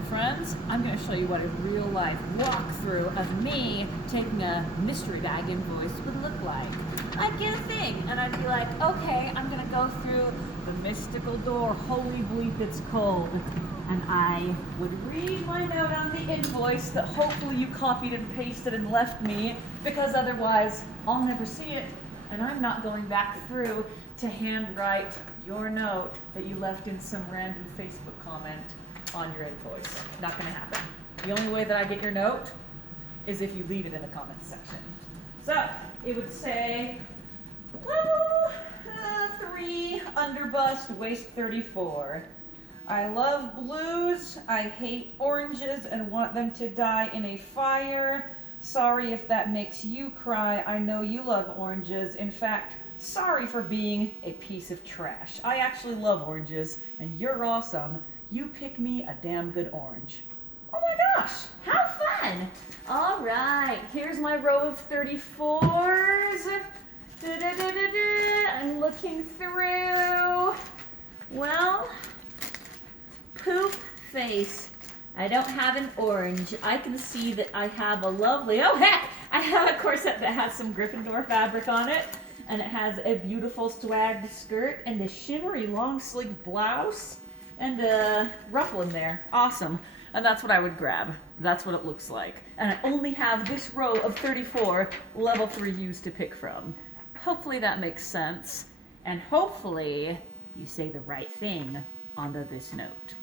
my friends, I'm going to show you what a real life walkthrough of me taking a mystery bag invoice would look like. I'd get a thing, and I'd be like, okay, I'm going to go through the mystical door, holy bleep, it's cold. And I would read my note on the invoice that hopefully you copied and pasted and left me, because otherwise I'll never see it, and I'm not going back through to handwrite your note that you left in some random Facebook comment on your invoice. Not going to happen. The only way that I get your note is if you leave it in the comments section. So it would say, level 3, underbust, waist 34. I love blues. I hate oranges and want them to die in a fire. Sorry if that makes you cry. I know you love oranges. In fact, sorry for being a piece of trash. I actually love oranges, and you're awesome. You pick me a damn good orange. Oh my gosh, how fun! All right, here's my row of 34s. I'm looking through. Well, poop face. I don't have an orange. I can see that I have a lovely, oh heck! I have a corset that has some Gryffindor fabric on it. And it has a beautiful swagged skirt and a shimmery long sleeve blouse and a ruffle in there. Awesome. And that's what I would grab. That's what it looks like. And I only have this row of 34 level 3 U's to pick from. Hopefully that makes sense. And hopefully you say the right thing on this note.